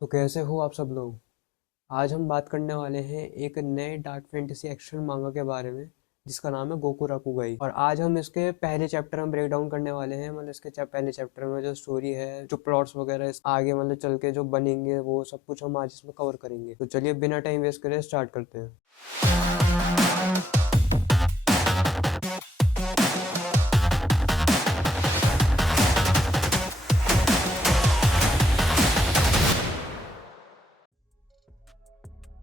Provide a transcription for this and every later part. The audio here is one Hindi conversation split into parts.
तो कैसे हो आप सब लोग। आज हम बात करने वाले हैं एक नए डार्क फैंटेसी एक्शन मांगा के बारे में जिसका नाम है गोकू राकुगाई। और आज हम इसके पहले चैप्टर में ब्रेक डाउन करने वाले हैं। मतलब इसके पहले चैप्टर में जो स्टोरी है, जो प्लॉट्स वगैरह आगे मतलब चल के जो बनेंगे, वो सब कुछ हम आज इसमें कवर करेंगे। तो चलिए बिना टाइम वेस्ट करे स्टार्ट करते हैं।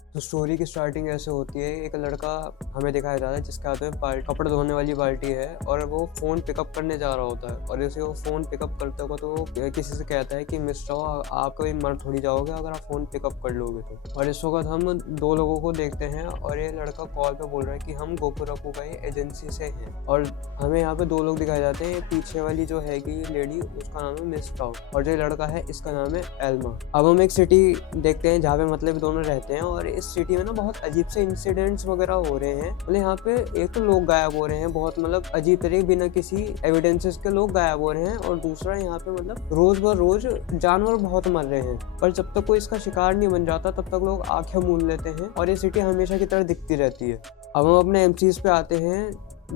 तो स्टोरी की स्टार्टिंग ऐसे होती है, एक लड़का हमें दिखाया जाता है जिसके हाथ में कपड़े धोने वाली बाल्टी है और वो फ़ोन पिकअप करने जा रहा होता है। और जैसे वो फ़ोन पिकअप करते होगा तो वो किसी से कहता है कि मिस्टर आप कभी मर थोड़ी जाओगे अगर आप फ़ोन पिकअप कर लोगे तो। और इस वक्त हम दो लोगों को देखते हैं और ये लड़का कॉल पे बोल रहा है कि हम गोकू राकुगाई एजेंसी से हैं। और हमें यहाँ पे दो लोग दिखाए जाते हैं। पीछे वाली जो है कि लेडी, उसका नाम है मिस टाओ, और जो लड़का है इसका नाम है एल्मा। अब हम एक सिटी देखते हैं जहाँ पे मतलब दोनों रहते हैं और इस सिटी में ना बहुत अजीब से इंसिडेंट्स वगैरह हो रहे हैं। मतलब यहाँ पे एक तो लोग गायब हो रहे हैं, बहुत मतलब अजीब तरीके बिना किसी एविडेंसेस के लोग गायब हो रहे हैं। और दूसरा यहाँ पे मतलब रोज ब रोज जानवर बहुत मर रहे हैं, पर जब तक कोई इसका शिकार नहीं बन जाता तब तक लोग आंखें मूंद लेते हैं और ये सिटी हमेशा की तरह दिखती रहती है। अब हम अपने एमसीज पे आते हैं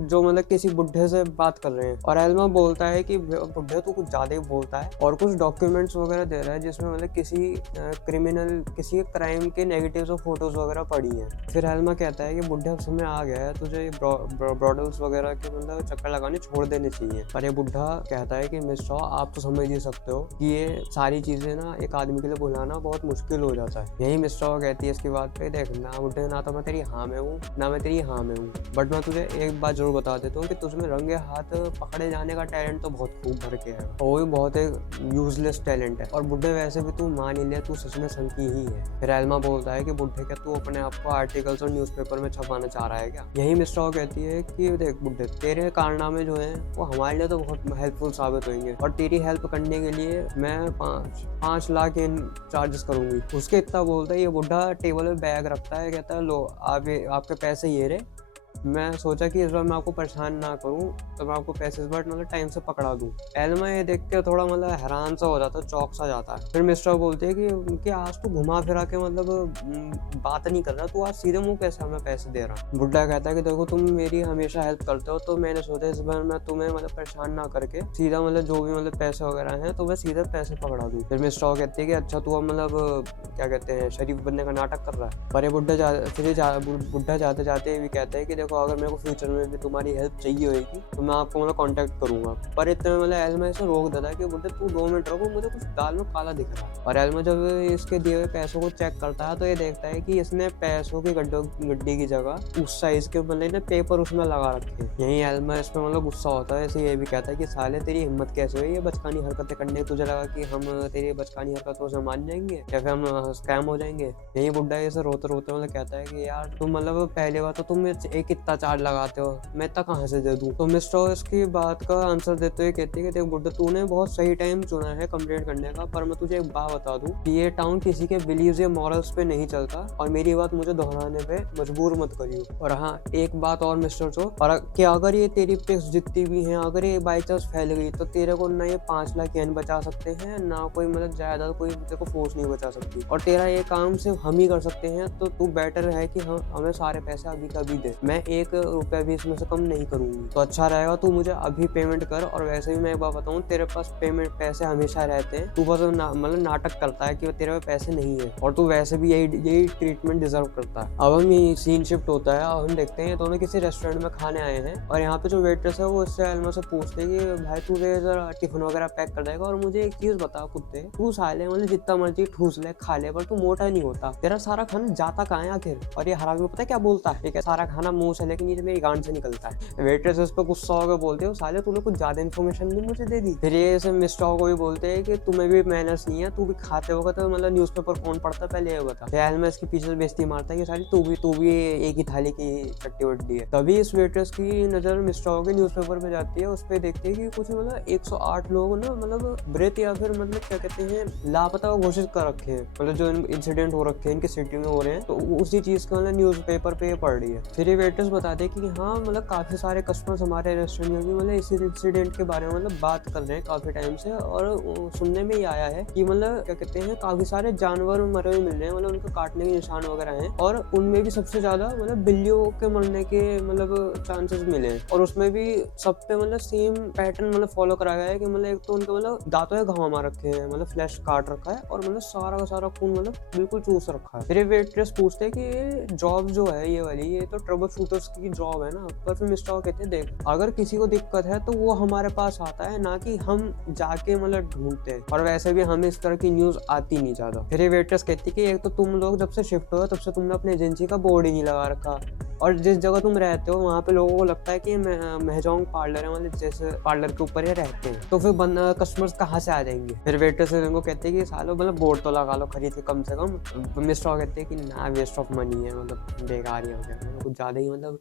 जो मतलब किसी बुढ़े से बात कर रहे हैं और एल्मा बोलता है कि बुढ़े तो कुछ ज्यादा ही बोलता है और कुछ डॉक्यूमेंट्स वगैरह दे रहा है जिसमें मतलब किसी क्रिमिनल, किसी क्राइम के नेगेटिव्स और फोटोज वगैरह पड़ी हैं। फिर एल्मा कहता है कि बुढ़े अब समय आ गया है, तुझे ब्रॉडल्स वगैरह के मतलब चक्कर लगाने छोड़ देने चाहिए। पर ये बुढ़ा कहता है कि मिस्टर आप तो समझ ही सकते हो कि ये सारी चीजें ना एक आदमी के लिए भुलाना बहुत मुश्किल हो जाता है। यही मिस्टर कहती है इसकी बात पे, देख ना बुढ़े, ना तो मैं तेरी हाँ में हूँ ना मैं तेरी हाँ में हूँ, बट मैं तुझे एक बात जरूर बता देता हूँ कि तुझमें रंगे हाथ पकड़े जाने का टैलेंट तो बहुत खूब भर के है, और वो भी बहुत एक यूजलेस टैलेंट है। और बुढ़े वैसे भी तू मान ही ले, तू सच में संकी ही है। फिर एल्मा बोलता है कि बुढ़े क्या तू अपने आप को आर्टिकल्स और न्यूज़पेपर में छपाना चाह रहा है क्या। यही मिस्टर कहती है कि देख बुढ़े, तेरे कारनामे जो हैं वो हमारे लिए तो बहुत हेल्पफुल साबित होंगे और तेरी हेल्प करने के लिए मैं 5 लाख इन चार्जेस करूंगी। उसके इतना बोलता है, ये बुढ़ा टेबल पे बैग रखता है, कहता है लो आप आपके पैसे ये रहे। मैं सोचा कि इस बार मैं आपको परेशान ना करूं तो मैं आपको पैसे इस बार मतलब टाइम से पकड़ा दूं। एल्मा ये देख के थोड़ा मतलब हैरान सा हो जाता है, चौक सा जाता है। फिर मिस्टर बोलते हैं कि आज तू घुमा फिरा के मतलब बात नहीं कर रहा, तू आज सीधे मुंह कैसे हमें पैसे दे रहा। बुड्ढा कहता है कि देखो तुम मेरी हमेशा हेल्प करते हो, तो मैंने सोचा इस बार मैं तुम्हें मतलब परेशान ना करके सीधा मतलब जो भी मतलब पैसे वगैरह हैं तो मैं सीधे पैसे पकड़ा दूं। फिर मिस्टर कहती है कि अच्छा तू अब मतलब क्या कहते हैं शरीफ बनने का नाटक कर रहा है। पर ये बुड्ढा जाते जाते भी कहता है कि देखो अगर मेरे को फ्यूचर में भी तुम्हारी हेल्प चाहिए होगी तो मैं आपको मतलब कांटेक्ट करूंगा। पर इतने में मतलब एल्मा इसे रोक देता है कि बुड्ढे तू 2 मिनट रखो, मुझे कुछ दाल में काला दिख रहा है। और एल्मा जब इसके दिए हुए पैसों को चेक करता है तो ये देखता है कि इसने पैसों की गड्डी की जगह उस साइज के मतलब पेपर उसमें लगा रखे हैं। यही एल्मा इस पर मतलब गुस्सा होता है, इसे ये भी कहता है कि साले तेरी हिम्मत कैसे हुई ये बचकानी हरकतें करने, तुझे लगा कि हम तेरी बचकानी हरकतों से मान जाएंगे या फिर हम स्कैम हो जाएंगे। यही बुड्ढा ऐसे रोते रोते मतलब कहता है कि यार तुम मतलब पहले बात तो तुम एक इतना चार्ज लगाते हो, मैं इतना कहाँ से दे दूँ। तो मिस्टर इसकी बात का आंसर देते हुए कहते हैं कि देख बुड्ढा तूने बहुत सही टाइम चुना है कंप्लेंट करने का, पर मैं तुझे एक बात बता दूं कि ये टाउन किसी के बिलीव्स या मॉरल्स पे नहीं चलता और मेरी बात मुझे दोहराने पे मजबूर मत करियो। और हाँ एक बात और मिस्टर जो, और कि अगर ये तेरी पिक्स जितनी भी हैं अगर ये बाई चांस फैल गई तो तेरे को ना ये 5 लाख येन बचा सकते हैं ना कोई मतलब ज्यादा कोई तेरे को फोर्स नहीं बचा सकती, और तेरा ये काम सिर्फ हम ही कर सकते हैं। तो तू बेटर है कि हमें सारे पैसे अभी का अभी दे, मैं 1 रुपया भी इसमें से कम नहीं करूंगी। तो अच्छा रहेगा तू मुझे अभी पेमेंट कर। और वैसे भी मैं एक बात बताऊं, तेरे पास पेमेंट पैसे हमेशा रहते हैं, तू बस मतलब नाटक करता है कि तेरे पास पैसे नहीं है, और तू वैसे भी यही ट्रीटमेंट डिजर्व करता है। अब हम ये सीन शिफ्ट होता है और हम देखते हैं दोनों किसी रेस्टोरेंट में खाने आए हैं और यहाँ पे जो वेट्रेस है वो इससे एल्मा से पूछते हैं कि भाई तू जरा टिफिन वगैरह पैक कर देगा और मुझे एक चीज बता कुत्ते, तू साले मतलब जितना मर्जी ठूस ले खा ले पर तू मोटा नहीं होता, तेरा सारा खाना जाता कहाँ है आखिर। और ये हरामी पता है क्या बोलता है, ठीक है सारा खाना मुंह से लेकिन ये मेरी गांड से निकलता है। वेट्रेस उस पर गुस्सा होकर बोलते हो साले तूने कुछ ज्यादा इन्फॉर्मेशन नहीं मुझे दे दी। फिर ये मिस्टर को भी बोलते हैं कि तुम्हें भी मैनर्स नहीं है, तू भी खाते होगा तो मतलब न्यूज़पेपर कौन पढ़ता पहले ये बता। फिर में इसके पीछे बेइज्जती मारता है कि साली तू भी एक ही थाली की चट्टी वट्टी है। तभी इस वेट्रेस की नजर मिस्टर के न्यूज़पेपर पे जाती है, उस पर देखते हैं कि कुछ मतलब 108 लोग ना मतलब ब्रेथ या फिर मतलब क्या कहते हैं लापता घोषित कर रखे हैं, मतलब जो इंसिडेंट हो रखे हैं इनके सिटी में हो रहे हैं, तो उसी चीज का मतलब न्यूज़पेपर पे पढ़ रही है। फिर ये वेट्रेस वेटर्स बताते हैं कि हाँ मतलब काफ़ी सारे कस्टमर्स हमारे रेस्टोरेंट में भी मतलब इसी इंसिडेंट के बारे में मतलब बात कर रहे हैं काफ़ी टाइम से, और सुनने में ही आया है कि मतलब क्या कहते हैं काफ़ी सारे जानवर मरे हुए मिल रहे हैं, मतलब उनको काटने के निशान वगैरह हैं, और उनमें भी सबसे ज़्यादा मतलब बिल्लियों के मरने के मतलब चांसेस मिले हैं, और उसमें भी सब पे मतलब सेम पैटर्न मतलब फॉलो करा गया है कि मतलब एक तो उनके मतलब दांतों में घाव मार रखे हैं, मतलब फ्लैश काट रखा है, और मतलब सारा का सारा खून मतलब बिल्कुल चूस रखा है। फिर ये वेट्रेस पूछते हैं कि ये जॉब जो है ये वाली, ये तो ट्रबल शूटर्स की जॉब है ना। पर फिर मिस्टर कहते हैं देख अगर किसी को दिक्कत है तो वो हमारे पास आता है, ना कि हम जाके मतलब ढूंढते हैं, और वैसे भी हमें इस तरह की न्यूज आती नहीं ज्यादा। फिर ये वेट्रेस कहती है कि एक तो तुम लोग जब से शिफ्ट हुए तब से तुमने अपनी एजेंसी का बोर्ड ही नहीं लगा रखा, और जिस जगह तुम रहते हो वहाँ पे लोगों को लगता है कि महजोंग पार्लर है, मतलब जैसे पार्लर के ऊपर ही रहते हैं, तो फिर कस्टमर्स कहाँ से आ जाएंगे। फिर वेटर से उनको कहते हैं कि सालों मतलब बोर्ड तो लगा लो खरीद के कम से कम। मिस्टर कहते हैं कि ना वेस्ट ऑफ मनी है, मतलब बेकार ही हो गया, मतलब कुछ ज़्यादा ही मतलब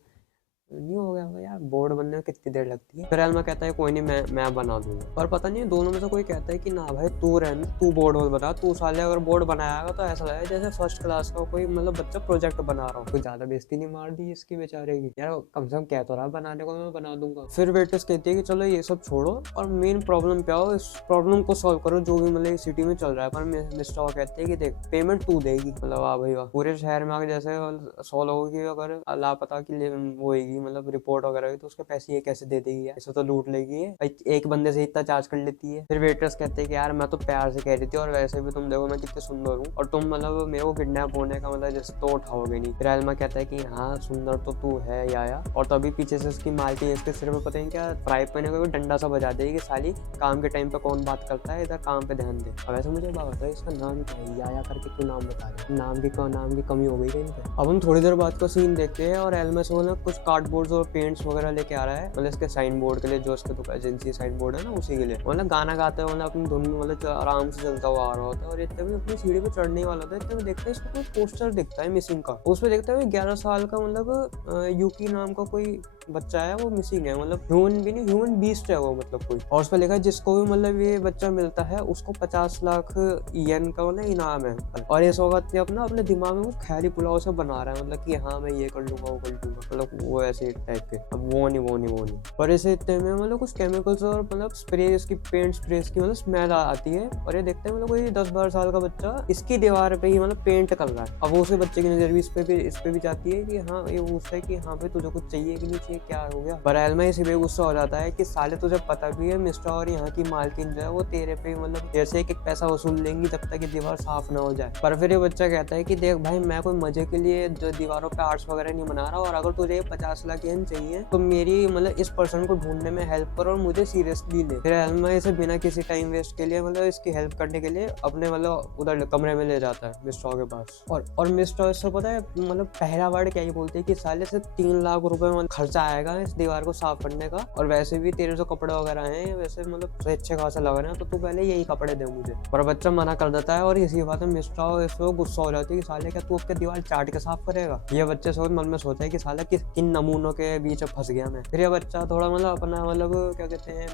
नहीं हो गया होगा यार, बोर्ड बनने में कितनी देर लगती है। फिर एल्मा कहता है कोई नहीं मैं बना दूंगा, पर पता नहीं दोनों में से कोई कहता है कि ना भाई तू रहने, तू बोर्ड बना, तू साले अगर बोर्ड बनाएगा तो ऐसा लगेगा जैसे फर्स्ट क्लास का कोई मतलब बच्चा प्रोजेक्ट बना रहा हो। कुछ ज्यादा बेइज्जती नहीं मार दी इसकी बेचारे की यार, कम से कम कह तो रहा बनाने को मैं बना दूंगा। फिर वेटर्स कहती है कि चलो ये सब छोड़ो और मेन प्रॉब्लम क्या हो, इस प्रॉब्लम को सॉल्व करो जो भी मतलब सिटी में चल रहा है। पर मिस्टर कहते हैं कि देख पेमेंट तू देगी, मतलब वाह भाई वाह, पूरे शहर में आगे जैसे 100 लोगों की अगर लापता की होएगी मतलब रिपोर्ट वगैरह हुई तो उसके पैसे ये कैसे दे देगी, ऐसे तो लूट लेगी है, एक बंदे से इतना चार्ज कर लेती है। फिर वेटर्स कहते हैं कि यार मैं तो प्यार से कह रही थी, और वैसे भी तुम देखो मैं कितनी सुंदर हूँ, और तुम मतलब मेरे को किडनैप होने का मतलब जैसे तो उठाओगे नहीं। फिर एल्मा कहता है कि हाँ सुंदर तो तू है याया, और तभी पीछे से उसकी मालकिन इसके सिर में पता नहीं क्या फ्राई पैन को डंडा सा बजा देगी कि साली काम के टाइम पे कौन बात करता है, इधर काम पे ध्यान दे। अब वैसे मुझे बात होता है इसका नाम क्या है, याया करके क्यों नाम बता रहे, नाम की कमी हो गई है इनके। अब हम थोड़ी देर बाद का सीन देखते हैं, और एल्मा से ना कुछ कार्डबोर्ड और पेंट्स वगैरह लेके आ रहा है, मतलब इसके साइन बोर्ड के लिए, जो इसके दुकान एजेंसी साइन बोर्ड है ना उसी के लिए। मतलब गाना गाते हुए मतलब अपनी धुन में मतलब आराम से चलता हुआ आ रहा होता है, और इतने में अपनी सीढ़ी पे चढ़ने वाला होता है, इतने में देखते हैं इसको कोई पोस्टर दिखता है मिसिंग का। उसमें देखते हैं 11 साल का मतलब यूकी नाम का कोई बच्चा है, वो मिसिंग है, मतलब ह्यूमन भी नहीं ह्यूमन बीस्ट है वो, मतलब कोई। और उसमें लिखा है जिसको भी मतलब ये बच्चा मिलता है उसको 50 लाख येन का मतलब इनाम है। और इस वक्त अपना अपने दिमाग में वो ख्याली पुलाव से बना रहा है, मतलब कि हाँ मैं ये कर लूंगा वो कर लूंगा, मतलब वो ऐसे टाइप के। अब वो नहीं पर इसे इतने में मतलब कुछ केमिकल्स और मतलब स्प्रे, इसकी पेंट स्प्रे की मतलब स्मेल आती है, और ये देखते हैं मतलब कोई 10-12 साल का बच्चा इसकी दीवार पे ही मतलब पेंट कर रहा है। अब वो उसे बच्चे की नजर भी इस पे भी जाती है कि हाँ ये पूछता है कि हाँ भाई तुझे कुछ चाहिए कि नहीं चाहिए, क्या हो गया। पर एल्मा इसी पे गुस्सा हो जाता है कि साले तुझे पता भी है मिस्टर और यहाँ की मालकिन जो है वो तेरे पे मतलब जैसे एक पैसा वसूल लेंगी जब तक ये दीवार साफ ना हो जाए। पर फिर ये बच्चा कहता है कि देख भाई मैं कोई मजे के लिए दीवारों पे आर्ट्स वगैरह नहीं बना रहा, और अगर तुझे 50 लाख येन चाहिए तो मेरी मतलब इस पर्सन को ढूंढने में हेल्प कर और मुझे सीरियसली ले। फिर एल्मा इसे बिना किसी टाइम वेस्ट के लिए मतलब इसकी हेल्प करने के लिए अपने मतलब उधर कमरे में ले जाता है मिस्टर के पास। और मिस्टर इससे पता है मतलब पहला वर्ड क्या ही बोलते हैं कि साले से 3 लाख रुपए मतलब खर्चा आएगा इस दीवार को साफ करने का, और वैसे भी तेरे जो कपड़े वगैरह हैं वैसे मतलब अच्छे खासा लग रहे हैं, तो तू पहले यही कपड़े दे मुझे। पर बच्चा मना कर देता है, और इसी बात में मिस्टर इसको गुस्सा हो जाती है कि साले क्या तू उसके दीवार चाट के साफ करेगा। ये बच्चे सोच मन में सोचा है कि साला किन नमूनों के बीच फंस गया मैं। फिर ये बच्चा थोड़ा मतलब अपना मतलब क्या कहते हैं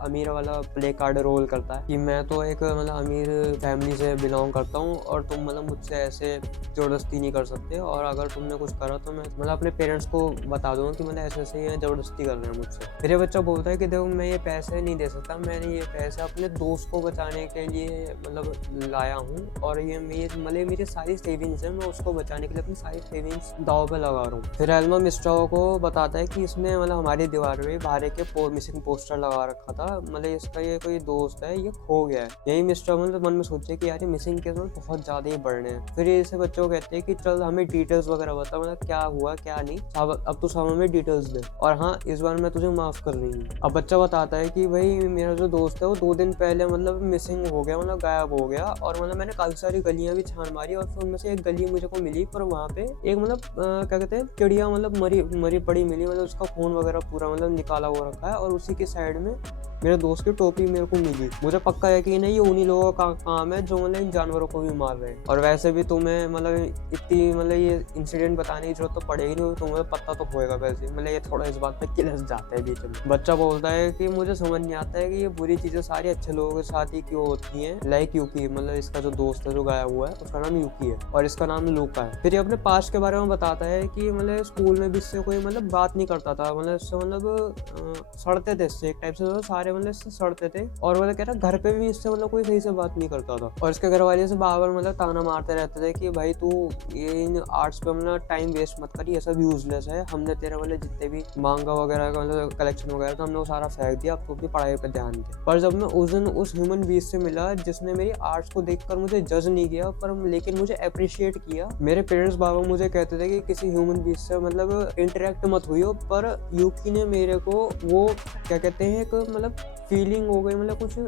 अमीर वाला प्ले कार्ड रोल करता है कि मैं तो एक मतलब अमीर फैमिली से बिलोंग करता हूँ, और तुम मतलब मुझसे ऐसे जबरदस्ती नहीं कर सकते, और अगर तुमने कुछ करा तो मैं मतलब अपने पेरेंट्स को बता दूंगा कि मतलब ऐसे ये जबरदस्ती कर रहे हैं मुझसे। फिर ये बच्चा बोलता है कि देखो मैं ये पैसे नहीं दे सकता, मैंने ये पैसे अपने दोस्त को बचाने के लिए मतलब लाया हूँ, और ये मेरी सारी सेविंग्स है, मैं उसको बचाने के लिए अपनी सारी सेविंग्स दाव पे लगा रहा हूँ। फिर एल्मा मिस्टर को बताता है कि इसने मतलब हमारी दीवार में बाहर के मिसिंग पोस्टर लगा रखा था, मतलब इसका ये कोई दोस्त है ये खो गया है। यही मिस्टर मतलब मन में सोचे कि यार ये मिसिंग केस में बहुत ज्यादा ही बढ़ रहे हैं। फिर इसे बच्चों को कहते हैं कि चल हमें डिटेल्स वगैरह बता, मतलब क्या हुआ क्या नहीं, अब तो सब हमें डिटेल्स दे, और हाँ इस बार मैं तुझे माफ कर रही हूँ। अब बच्चा बताता है कि भाई मेरा जो दोस्त है वो 2 दिन पहले मतलब मिसिंग हो गया, मतलब गायब हो गया, और मतलब मैंने काफी सारी गलियां भी छान मारी, और फिर उनमें से एक गली मुझे को मिली, पर वहाँ पे एक मतलब क्या कहते हैं चिड़िया मतलब मरी पड़ी मिली, मतलब उसका खून वगैरह पूरा मतलब निकाला हुआ रखा है, और उसी के साइड में मेरे दोस्त की टोपी मेरे को मिली। मुझे पक्का यकीन है ये उन्हीं लोगों का काम है जो मतलब इन जानवरों को भी मार रहे हैं। और वैसे भी तुम्हें मतलब इतनी मतलब ये इंसिडेंट बताने की जरूरत तो पड़ेगी नहीं, तुम्हें पता तो होएगा वैसे। मतलब ये थोड़ा इस बात पे किलस जाता है बीच में। बच्चा बोलता है कि मुझे समझ नहीं आता है कि ये बुरी चीजें सारी अच्छे लोगों के साथ ही क्यों होती हैं। लाइक यूकी, मतलब इसका जो दोस्त है जो गायब हुआ है उसका नाम यूकी है और इसका नाम लूका है। फिर ये अपने पास्ट के बारे में बताता है कि मतलब स्कूल में भी इससे कोई मतलब बात नहीं करता था, मतलब इससे मतलब सड़ते थे इससे, एक टाइप से सारे मतलब इससे सड़ते थे। और मतलब कह रहा घर पे भी इससे मतलब कोई सही से बात नहीं करता था। और इसके घर वाले से बार बार मतलब ताना मारते रहते थे कि भाई तू ये इन आर्ट्स पे मतलब टाइम वेस्ट मत कर, ये सब यूजलेस है। हमने तेरे मतलब जितने भी मांगा वगैरह का मतलब कलेक्शन वगैरह था हमने वो सारा फेंक दिया, अब तू अपनी पढ़ाई पे ध्यान दे। पर जब मैं उस दिन उस ह्यूमन बीइंग से मिला जिसने मेरी आर्ट्स को देखकर मुझे जज नहीं किया पर लेकिन मुझे अप्रिशिएट किया। मेरे पेरेंट्स बाबा मुझे कहते थे कि किसी ह्यूमन बीइंग से मतलब इंटरेक्ट मत हुई हो, पर यूकी ने मेरे को वो क्या कहते हैं एक मतलब फीलिंग हो गई, मतलब कुछ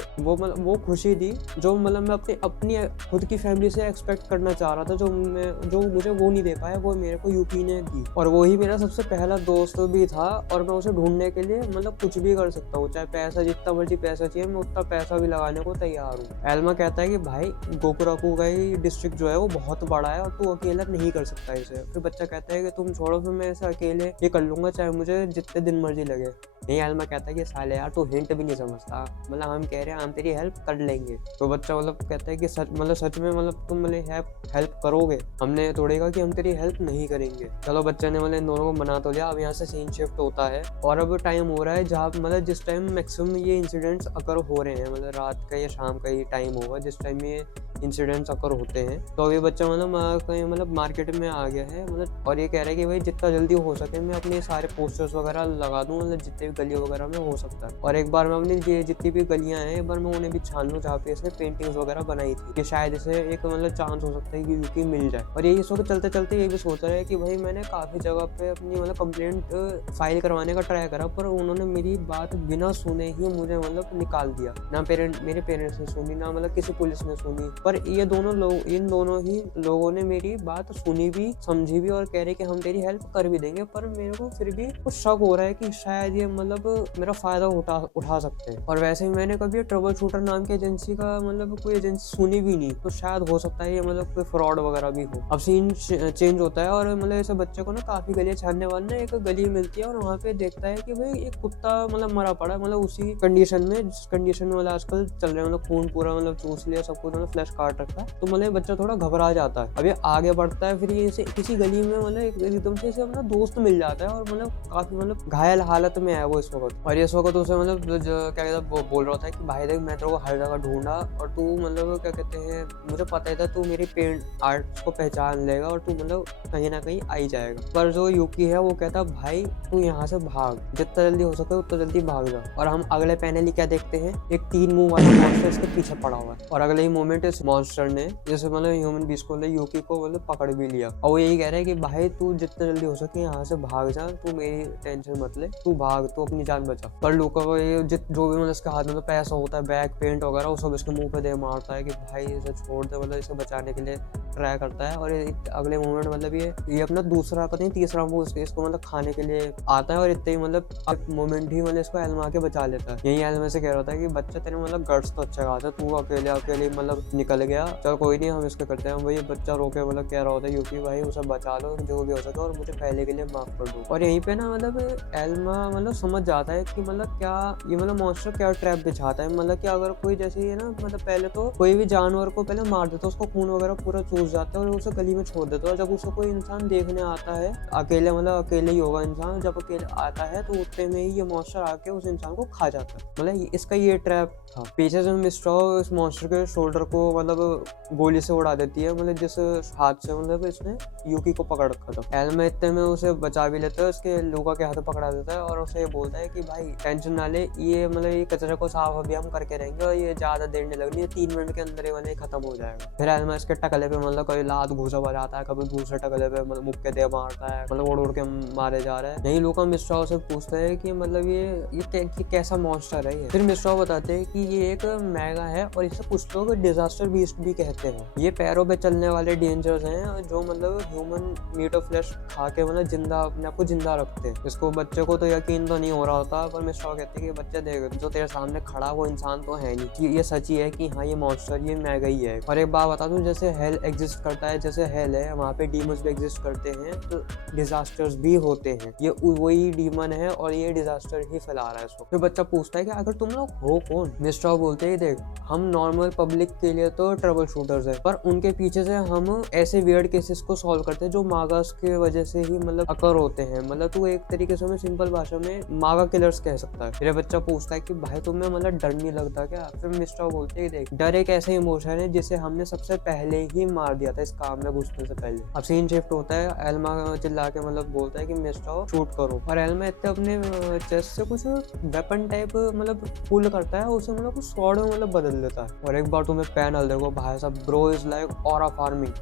वो खुशी दी जो मतलब मैं अपनी खुद की फैमिली से एक्सपेक्ट करना चाह रहा था, जो मुझे वो नहीं दे पाया, वो मेरे को यूकी ने दी। और वही मेरा सबसे पहला दोस्त भी था और मैं उसे ढूंढने के लिए मतलब कुछ भी कर सकता हूँ, चाहे पैसा जितना मर्जी पैसा चाहिए मैं उतना पैसा भी लगाने को तैयार हूँ। एल्मा कहता है कि भाई गोकुराकुगाई डिस्ट्रिक्ट जो है वो बहुत बड़ा है और तू अकेला नहीं कर सकता इसे। फिर बच्चा कहता है कि तुम छोड़ो, फिर मैं इसे अकेले ये कर लूंगा चाहे मुझे जितने दिन मर्जी लगे। नहीं, एल्मा कहता है कि साले यार तू हिंट भी नहीं समझता, मतलब हम कह रहे हैं हम तेरी हेल्प कर लेंगे। तो बच्चा मतलब कहता है कि सच में मतलब तुम मतलब हेल्प करोगे, हमने थोड़ी कहा कि हम तेरी हेल्प नहीं करेंगे। चलो बच्चे ने मतलब इन दोनों को मना तो लिया। अब यहाँ से सीन शिफ्ट होता है और अब टाइम हो रहा है जहाँ मतलब जिस टाइम मैक्सिमम ये इंसिडेंट्स अकर हो रहे हैं, मतलब रात का या शाम का ही टाइम होगा जिस टाइम ये इंसिडेंट्स अकर होते हैं। तो अभी बच्चा मतलब मार्केट में आ गया है मतलब, और ये कह रहा है कि भाई जितना जल्दी हो सके मैं अपने सारे पोस्टर्स वगैरह लगा दूं, मतलब जितने भी गली वगैरह में हो सकता है। और एक बार मैं अपनी जितनी भी गलियां हैं एक बार मैं उन्हें भी छान लूँ जहाँ पे इसने पेंटिंग्स वगैरह बनाई थी, कि शायद इसे एक मतलब चांस हो सकता है कि यूकी मिल जाए। और यही सोच चलते चलते ये भी सोच रहा है कि भाई मैंने काफी जगह पे अपनी मतलब कंप्लेंट फाइल करवाने का ट्राई करा, पर उन्होंने मेरी बात बिना सुने ही मुझे मतलब निकाल दिया। ना मेरे पेरेंट्स ने सुनी, ना मतलब किसी पुलिस ने सुनी। पर ये दोनों लोग, इन दोनों ही लोगों ने मेरी बात सुनी भी समझी भी और कह रहे कि हम तेरी हेल्प कर भी देंगे। पर मेरे को फिर भी कुछ शक हो रहा है कि शायद ये मतलब मेरा फायदा उठा सकते हैं। और वैसे ही मैंने कभी ट्रबल शूटर नाम की एजेंसी का मतलब कोई एजेंसी सुनी भी नहीं, तो शायद हो सकता है ये मतलब कोई फ्रॉड वगैरह भी हो। अब सीन चेंज होता है और मतलब ऐसे बच्चे को ना काफी गलियां छानने वाले ना एक गली मिलती है और वहाँ पे देखता है कि भाई एक कुत्ता मतलब मरा पड़ा है, मतलब उसी कंडीशन में जिस कंडीशन में मतलब आजकल चल रहे हैं, मतलब खून पूरा मतलब चूस लिया सब कुछ, मतलब फ्लैश काट रखा है। तो मतलब बच्चा थोड़ा घबरा जाता है। अब ये आगे बढ़ता है, फिर ये इसे किसी गली में मतलब एकदम से इसे अपना दोस्त मिल जाता है और मतलब काफी मतलब घायल हालत में है वो इस वक्त। और इस वक्त उसे मतलब क्या कहते हैं बोल रहा था कि भाई देख मैं तेरे को हर जगह ढूंढा और तू मतलब क्या कहते हैं मुझे पता ही था तू मेरी पेंट आर्ट्स को पहचान लेगा और तू मतलब कहीं ना कहीं आई जाएगा। पर जो यूकी है वो कहता भाई तू यहाँ से भाग, जितना जल्दी हो सके उतना जल्दी भाग जा। और हम अगले पैनल ही क्या देखते हैं, एक 3 मुंह वाला मॉन्स्टर इसके पीछे पड़ा हुआ है और अगले ही मोमेंट इस मॉन्स्टर ने जैसे मतलब ह्यूमन बीइंग को यूकी को मतलब पकड़ भी लिया। और वो यही कह रहा है कि भाई तू जितना जल्दी हो सके यहाँ से भाग जा, तू मेरी टेंशन मत ले, तू भाग, तू अपनी जान बचा। पर लूका को ये जो भी मतलब इसके हाथ में तो पैसा होता है, बैग पेंट वगैरह, वो सब इसके मुंह पे दे मारता है कि भाई इसे छोड़ दे, मतलब इसे बचाने के लिए ट्राई करता है। और अगले मोमेंट मतलब ये अपना दूसरा पता नहीं तीसरा मुंह इसको मतलब खाने के लिए आता है और इतने ही मतलब मोमेंट ही मतलब इसको एल्मा के बचा लेता है। यही एल्मा से कह रहा था कि बच्चा तेरे मतलब गट्स तो अच्छा खाता है, तू अकेले मतलब निकल गया, चल कोई नहीं हम इसके करते हैं। भाई बच्चा रोके मतलब कह रहा होता है क्योंकि भाई उसे बचा लो जो भी हो सके और मुझे पहले के लिए माफ कर दो। और यहीं पे ना मतलब एल्मा मतलब समझ जाता है कि मतलब क्या ये मतलब मॉन्स्टर क्या ट्रैप बिछाता है, मतलब कि अगर कोई जैसे ये ना मतलब पहले तो कोई भी जानवर को पहले मार देता है, उसको खून वगैरह पूरा चूस जाता है और उसे गली में छोड़ देता है। और जब उसे कोई इंसान देखने आता है अकेले, मतलब अकेले ही होगा इंसान, जब अकेले आता है तो उतने में ही ये मॉन्स्टर आके उस इंसान को खा जाता है। मतलब इसका ये ट्रैप था। पीछे से मिस स्ट्रॉ इस मॉन्स्टर के शोल्डर को मतलब गोली से उड़ा देती है, मतलब जिस हाथ से मतलब इसने यूकी को पकड़ रखा था। एल्मा इतने में उसे बचा भी लेता है, उसके लूका के हाथ पकड़ा देता है और उसे ये बोलता है कि भाई टेंशन ना ले, ये मतलब ये कचरे को साफ अभी हम करके रहेंगे और ये ज्यादा देर नहीं लगनी है, 3 मिनट के अंदर ये खत्म हो जाएगा। फिर एल्मा इसके टकले पे मतलब कभी लात घूसा बजाता है, कभी दूसरे टकले पे मतलब मुक्के दे मारता है, मतलब उड़ उड़ के मारे जा रहा है। यही लूका मिस्ट्रॉ से पूछता है कि मतलब ये कैसा मॉन्स्टर है ये। फिर मिस्ट्रॉ बताते हैं कि ये एक मैगा है और इसे कुछ लोग डिजास्टर बीस्ट भी कहते हैं। ये पैरों पे चलने वाले डेंजर्स हैं जो मतलब ह्यूमन मीट ऑफ फ्लैश खा के मतलब जिंदा अपने आप को जिंदा रखते हैं। इसको बच्चे को तो यकीन तो नहीं नहीं हो रहा होता, पर मिस्टर कहते हैं कि बच्चे देख, जो तेरे सामने खड़ा वो इंसान तो है नहीं, कि ये सच ही है कि हाँ ये मॉन्स्टर, ये मैगा ही है। और एक बात बता दूं, जैसे हेल एग्जिस्ट करता है, जैसे हेल है वहाँ पे डीमंस भी एग्जिस्ट करते हैं, तो डिजास्टर्स भी होते हैं। ये वही डीमन है और ये डिजास्टर ही फैला रहा है इसको। फिर बच्चा पूछता है कि अगर तुम लोग हो कौन? मिस्टर बोलते हैं देख, हम नॉर्मल पब्लिक के लिए तो ट्रबल शूटर्स है, पर उनके पीछे से हम ऐसे वियर्ड केसेस को सॉल्व करते हैं जो मागास के वजह से ही मतलब अकर होते हैं। मतलब तू एक तरीके से सिंपल भाषा में मागा किलर्स कह सकता है। मेरा बच्चा पूछता है कि भाई तुम्हें मतलब डर नहीं लगता क्या? फिर मिस्टर बोलते हैं देख, डर एक ऐसा इमोशन है जिसे हमने सबसे पहले ही मार दिया था इस काम में घुसने से पहले। अब सीन शिफ्ट होता है, एल्मा चिल्ला के मतलब बोलता है कि मिस्टर शूट करो, और एल्मा इतने अपने चेस्ट से कुछ वेपन टाइप मतलब पुल करता है, उसे मतलब कुछ स्वॉर्ड में मतलब बदल देता है। और एक बार तुम्हें पैनल देखो भाई साहब, bro is like aura farming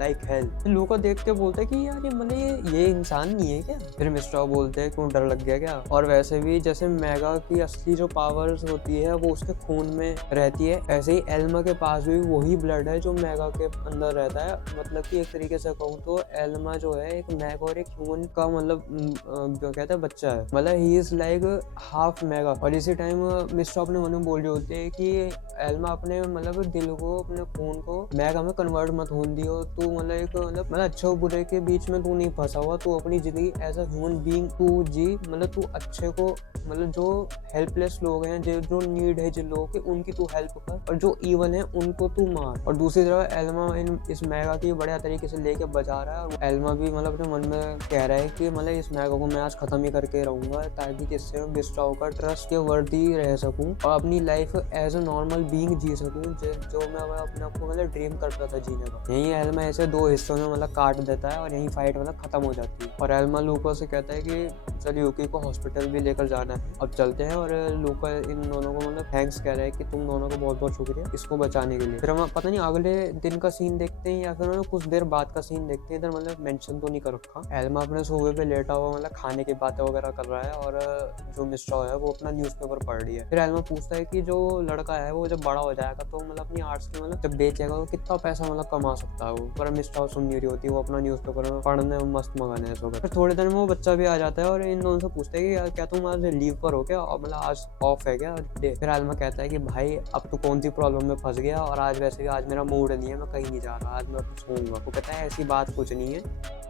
like hell. लूका देख के बोलता है कि यार ये मतलब ये इंसान नहीं है क्या? फिर मिस्टर बोलते हैं क्यों, डर लग गया क्या? और वैसे भी जैसे मेगा की असली जो पावर्स होती है वो उसके खून में रहती है, ऐसे ही एल्मा के पास भी वही ब्लड है जो मेगा के अंदर रहता है। मतलब कि एक तरीके से कहूँ तो एल्मा जो है एक मेगा और एक ह्यूमन का मतलब जो कहते हैं बच्चा है, मतलब he is like half mega. और इसी टाइम मिस्टर अपने मन में बोल रहे होते हैं कि एल्मा अपने मतलब दिल को, अपने खून को मेगा में कन्वर्ट मत होने दियो। तू मतलब एक मतलब अच्छे और बुरे के बीच में तू नहीं फंसा हुआ, तू अपनी जिंदगी एज अ ह्यूमन बीइंग तू जी। मतलब तू अच्छे को, मतलब जो हेल्पलेस लोग हैं, जो नीड है जिन लोगों की, उनकी तू हेल्प कर, और जो इवन है उनको तू मार। और दूसरी तरफ एल्मा इस मेगा की बढ़िया तरीके से लेके बचा रहा है, और एल्मा भी मतलब अपने मन में कह रहा है कि मतलब इस मेगा को मैं आज खत्म ही करके रहूंगा, ताकि जिससे बिस्ट्राओ का ट्रस्ट के वर्दी रह सकूं और अपनी life as a normal being जी सकूं, जो मैं अपने आप को मतलब ड्रीम करता था जीने का। यही एल्मा ऐसे दो हिस्सों में मतलब काट देता है और यही फाइट मतलब खत्म हो जाती है। और एल्मा लूका से कहता है कि चल यूकी को हॉस्पिटल भी लेकर जाना है, अब चलते हैं। और लूका इन दोनों को मतलब थैंक्स कह रहा है कि तुम दोनों को बहुत बहुत शुक्रिया इसको बचाने के लिए। फिर हम पता नहीं अगले दिन का सीन देखते हैं या फिर कुछ देर बाद का सीन देखते हैं, इधर मतलब मेंशन तो नहीं कर रखा। एल्मा अपने सोफे पे लेटा हुआ मतलब खाने की बातें वगैरह कर रहा है, और जो मिस्टर है वो अपना न्यूज़पेपर पढ़ रही है। फिर एल्मा पूछता है कि जो लड़का है वो जब बड़ा हो जाएगा तो मतलब अपनी आर्ट्स की मतलब जब बेचेगा तो कितना पैसा मतलब कमा सकता है वो। पर मिस्टर सुन नहीं रही होती, वो अपना न्यूज़पेपर में पढ़ने में मस्त मगन है। फिर थोड़ी देर में वो बच्चा भी आ जाता है और इन दोनों से पूछता है कि क्या तुम आज लीव पर हो क्या, और मतलब आज ऑफ है क्या डे? फिर एल्मा कहता है कि भाई अब तो कौन सी प्रॉब्लम में फंस गया, और आज वैसे भी आज मेरा मूड नहीं है, मैं कहीं नहीं जा रहा, आज मैं सोऊंगा। वो कहता है ऐसी बात कुछ नहीं है,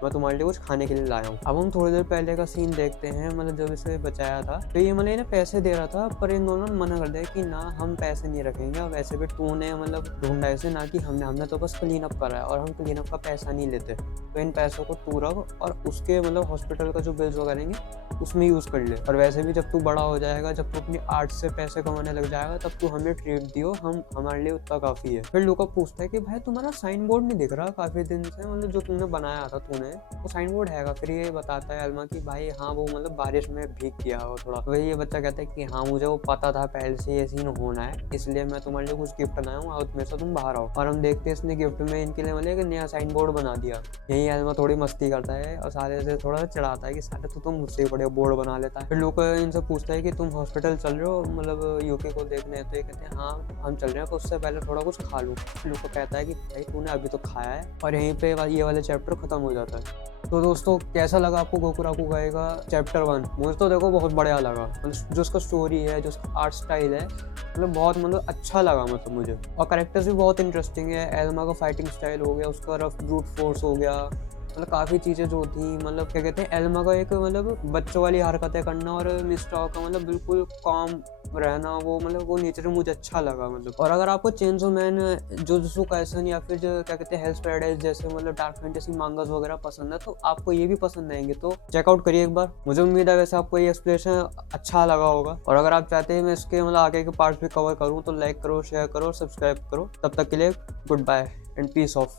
मैं तुम्हारे लिए कुछ खाने के लिए लाया हूँ। अब हम थोड़ी देर पहले का सीन देखते हैं, मतलब जब इसे बचाया था तो ये मतलब इन्हें पैसे दे रहा था, पर इन दोनों ने मना कर दिया कि ना हम पैसे नहीं रखेंगे, और वैसे भी तूने मतलब ढूंढा इसे, ना कि हमने तो बस क्लीन अप करा है और हम क्लीन अप का पैसा नहीं लेते, तो इन पैसों को तू रख और उसके मतलब हॉस्पिटल का जो बिल्स वगैरह रहेंगे उसमें यूज़ कर ले। और वैसे भी जब तू बड़ा हो जाएगा, जब तू अपनी आर्ट से पैसे कमाने लग जाएगा, तब तू हमें ट्रीट दियो, हम हमारे लिए उतना काफ़ी है। फिर लूका पूछता है कि भाई तुम्हारा साइन बोर्ड नहीं दिख रहा काफ़ी दिन से, मतलब जो तुमने बनाया था तूने वो साइन बोर्ड हैगा? फिर ये बताता है एल्मा कि भाई हाँ वो मतलब बारिश में भीग गया हो थोड़ा। वही ये बच्चा कहता है कि हाँ मुझे वो पता था पहले से ये सीन होना है, इसलिए मैं तुम्हारे लिए कुछ गिफ्ट लाया हूँ, और में से तुम बाहर आओ। और हम देखते हैं इसने गिफ्ट में इनके लिए मतलब एक नया साइन बोर्ड बना दिया। यही एल्मा थोड़ी मस्ती करता है और सारे से थोड़ा चिढ़ाता है कि सारे तो तुम मुझसे बड़े बोर्ड बना लेता है। फिर लूका इनसे पूछता है कि तुम हॉस्पिटल चल रहे हो मतलब यूके को देखने, तो ये कहते हैं हाँ हम चल रहे हैं, तो उससे पहले थोड़ा कुछ खा लूँ। लूका कहता है कि भाई तूने अभी तो खाया है, और यहीं पे ये वाला चैप्टर खत्म हो जाता है। तो दोस्तों कैसा लगा आपको गोकुराकू गाएगा चैप्टर 1? मुझे तो देखो बहुत बढ़िया लगा, मतलब जो उसका स्टोरी है, जो उसका आर्ट स्टाइल है, मतलब बहुत मतलब अच्छा लगा मतलब मुझे। और कैरेक्टर्स भी बहुत इंटरेस्टिंग है। एल्मा का फाइटिंग स्टाइल हो गया, उसका रफ ब्रूट फोर्स हो गया, मतलब काफ़ी चीज़ें जो थी, मतलब क्या कहते हैं एल्मा का एक मतलब बच्चों वाली हरकतें करना, और मिस्टर का मतलब बिल्कुल काम रहना, वो मतलब वो नेचर मुझे अच्छा लगा मतलब। और अगर आपको चेंसो मैन, जुजुत्सु काइसन या फिर जो क्या कहते हैं हेल्स पैराडाइज जैसे मतलब डार्क फैंटेसी मांगास वगैरह पसंद है, तो आपको ये भी पसंद आएंगे, तो चेकआउट करिए एक बार। मुझे उम्मीद है वैसे आपको ये एक्सप्लेनेशन अच्छा लगा होगा, और अगर आप चाहते हैं मैं इसके मतलब आगे के पार्ट्स भी कवर करूँ तो लाइक करो, शेयर करो, सब्सक्राइब करो। तब तक के लिए good bye and peace of.